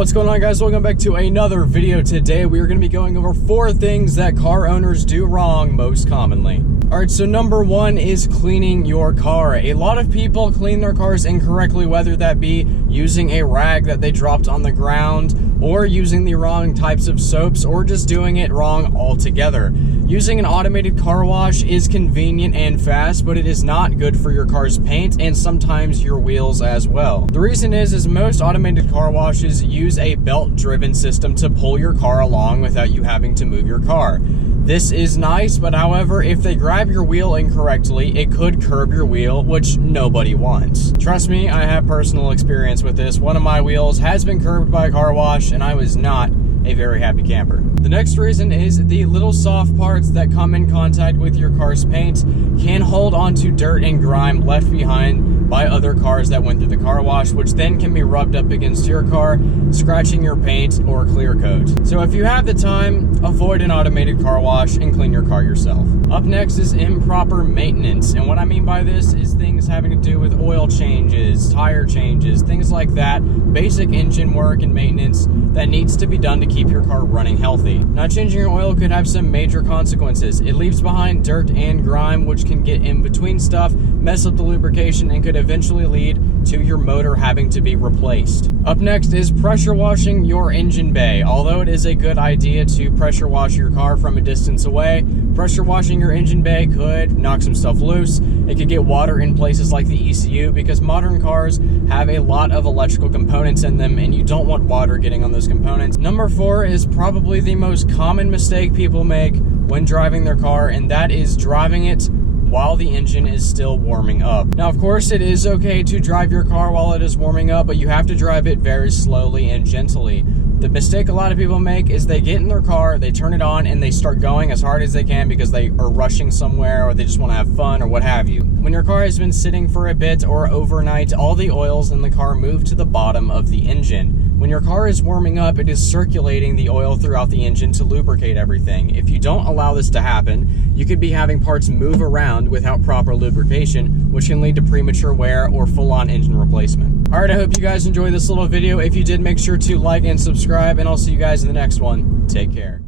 What's going on, guys? Welcome back to another video. Today we are going to be going over 4 things that car owners do wrong most commonly. Alright, so number 1 is cleaning your car. A lot of people clean their cars incorrectly, whether that be using a rag that they dropped on the ground, or using the wrong types of soaps, or just doing it wrong altogether. Using an automated car wash is convenient and fast, but it is not good for your car's paint and sometimes your wheels as well. The reason is most automated car washes use a belt-driven system to pull your car along without you having to move your car. This is nice, but however, if they grab your wheel incorrectly, it could curb your wheel, which nobody wants. Trust me, I have personal experience with this. One of my wheels has been curbed by a car wash, and I was not a very happy camper. The next reason is the little soft parts that come in contact with your car's paint can hold onto dirt and grime left behind by other cars that went through the car wash, which then can be rubbed up against your car, scratching your paint or clear coat. So if you have the time, avoid an automated car wash and clean your car yourself. Up next is improper maintenance, and what I mean by this is things having to do with oil changes, tire changes, things like that, basic engine work and maintenance that needs to be done to keep your car running healthy. Not changing your oil could have some major consequences. It leaves behind dirt and grime, which can get in between stuff, mess up the lubrication, and could eventually lead to your motor having to be replaced. Up next is pressure washing your engine bay. Although it is a good idea to pressure wash your car from a distance away, pressure washing your engine bay could knock some stuff loose. It could get water in places like the ECU because modern cars have a lot of electrical components in them and you don't want water getting on those components. Number 4 is probably the most common mistake people make when driving their car, and that is driving it while the engine is still warming up. Now, of course, it is okay to drive your car while it is warming up, but you have to drive it very slowly and gently. The mistake a lot of people make is they get in their car, they turn it on, and they start going as hard as they can because they are rushing somewhere or they just want to have fun or what have you. When your car has been sitting for a bit or overnight, all the oils in the car move to the bottom of the engine. When your car is warming up, it is circulating the oil throughout the engine to lubricate everything. If you don't allow this to happen, you could be having parts move around without proper lubrication, which can lead to premature wear or full-on engine replacement. Alright, I hope you guys enjoyed this little video. If you did, make sure to like and subscribe, and I'll see you guys in the next one. Take care.